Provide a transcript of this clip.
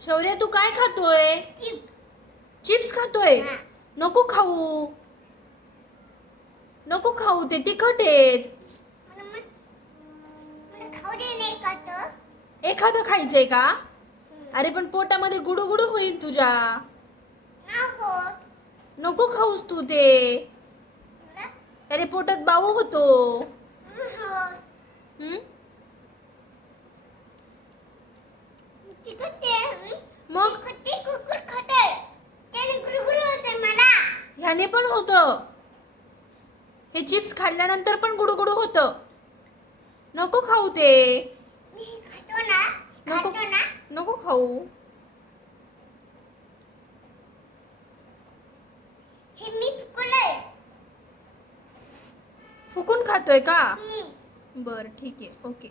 शौर्य तू काय खातोय? चिप्स खातोय? नको खाऊ, नको खाऊ, ते तिखट आहेत. एखादं खायचंय का? अरे पण पोटामध्ये गुडू होईल तुझ्या. नको खाऊस तू ते. अरे पोटात बाऊ होतो. हम्म? मग ह्याने पण होतं. हे चिप्स खाल्ल्यानंतर पण गुडगुडू होतं. नको खाऊ ते. नको नको खाऊ. फुकून खातोय का? बरं ठीक आहे, ओके.